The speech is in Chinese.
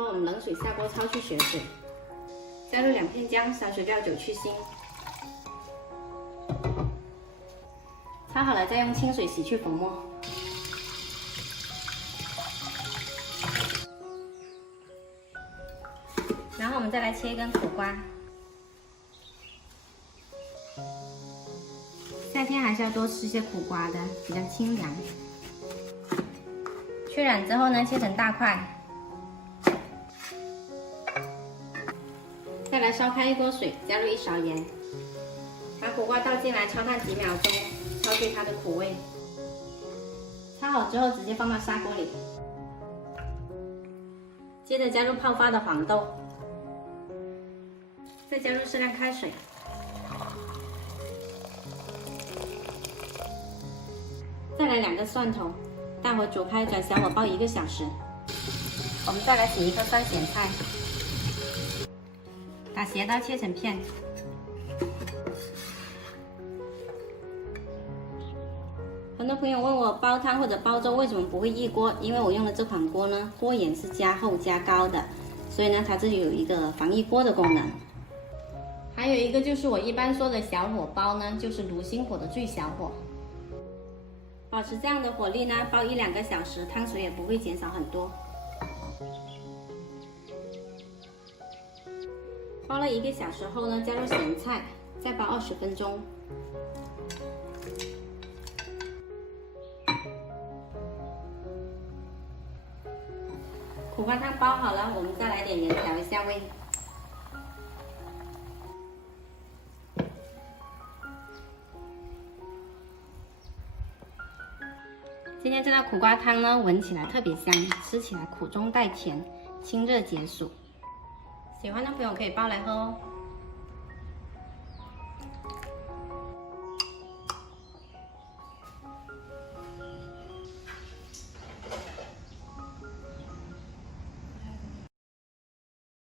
后，我们冷水下锅焯去血水，加入2片姜，烧水料酒去腥。焯好了，再用清水洗去粉末。然后我们再来切一根苦瓜。夏天还是要多吃些苦瓜的，比较清凉。去软之后呢，切成大块。再来烧开一锅水，加入1勺盐，把苦瓜倒进来，焯它几秒钟，焯去它的苦味。焯好之后，直接放到砂锅里。接着加入泡发的黄豆，再加入适量开水。再来2个蒜头，大火煮开，转小火煲1个小时。我们再来洗1颗酸咸菜，打斜刀切成片。很多朋友问我煲汤或者煲粥为什么不会溢锅？因为我用的这款锅呢，锅沿是加厚加高的，所以呢，它这里有一个防溢锅的功能。还有一个就是我一般说的小火煲呢，就是炉心火的最小火。保持这样的火力呢，煲1-2个小时，汤水也不会减少很多。煲了1个小时后呢，加入咸菜，再煲20分钟。苦瓜汤煲好了，我们再来点盐调一下味。今天这道苦瓜汤呢，闻起来特别香，吃起来苦中带甜，清热解暑。喜欢的朋友可以煲来喝哦。